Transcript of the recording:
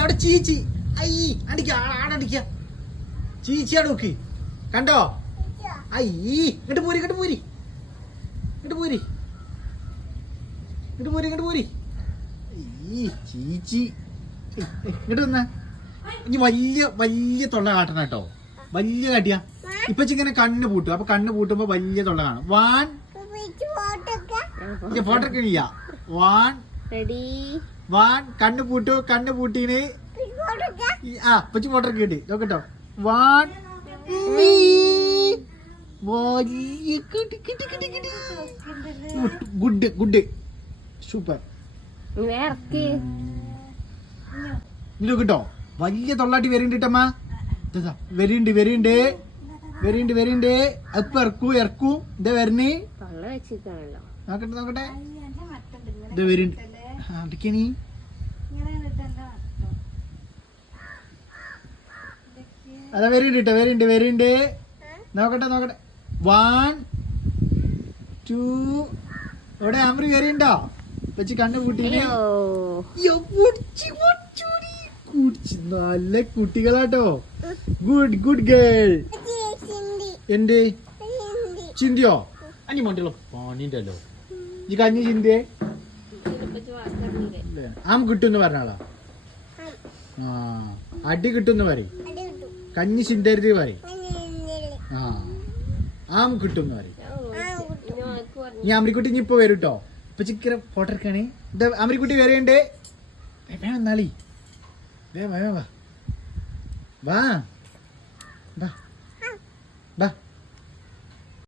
അവിടെ ചീച്ചി അടിക്ക ആടടിക്ക ചീച്ചിയാണ് നോക്കി കണ്ടോ ഇങ്ങോട്ട് പോരി ഇങ്ങോട്ട് പോരി ഇങ്ങോട്ട് പോരി ഇങ്ങോട്ട് പോരി ഇങ്ങോട്ട് പോരി ചീച്ചി ഇങ്ങോട്ട് വന്ന ഇനി വലിയ വലിയ തൊള്ള കാട്ടണം കേട്ടോ. വലിയ കാട്ടിയാ ഇപ്പൊ ഇങ്ങനെ കണ്ണ് പൂട്ടും. അപ്പൊ കണ്ണ് പൂട്ടുമ്പോ വലിയ തൊള്ള കാണും. ഫോട്ടോ ഒക്കെ ചെയ്യാ. കണ്ണ് പൂട്ടു. കണ്ണ് പൂട്ടീന് പച്ചി ഫോട്ടോ ഒക്കെ കിട്ടി നോക്കട്ടോ. ഗുഡ് ഗുഡ് സൂപ്പർ കേട്ടോ. വലിയ തൊള്ളാട്ടി വരുന്നുണ്ടമ്മ. വരുന്നുണ്ട് വരുന്നുണ്ട് വരുന്നുണ്ട് വരുന്നുണ്ട്. അപ്പൊ ഇറക്കൂ ഇതാ വരണേ. നോക്കട്ടെ നോക്കട്ടെ. ഇത് വരുന്നുണ്ട്. അടിക്കണീ അതാ വരുന്നുണ്ട് കേട്ടോ. വരുന്നുണ്ട് വരുന്നുണ്ട്. നോക്കട്ടെ നോക്കട്ടെ. 1 2 ഇവിടെ ആമറി വരുന്നുണ്ടോ? വെച്ച് കണ്ണ് പൂട്ടി. നല്ല കുട്ടികളാട്ടോ. Good good girl. എന്റെ ചിന്തിയോ അനി മണ്ടിയുള്ള പണിണ്ടല്ലോ. ഈ കഞ്ഞി ചിന്തിയേ ആം കിട്ടുമെന്ന് പറഞ്ഞാളാ. അടി കിട്ടുമെന്ന് പറയും. കഞ്ഞി ചിന്തരുത് പറയും. ആം കിട്ടുമെന്ന് പറയും. ഞാൻ അമരിക്കുട്ടി ഇനി ഇപ്പൊ വരും കേട്ടോ. ഇപ്പൊ ചിക്കര ഫോട്ടോ എടുക്കണേ. അമരിക്കുട്ടി വരണ്ടേ? വന്നാളി വാ വാ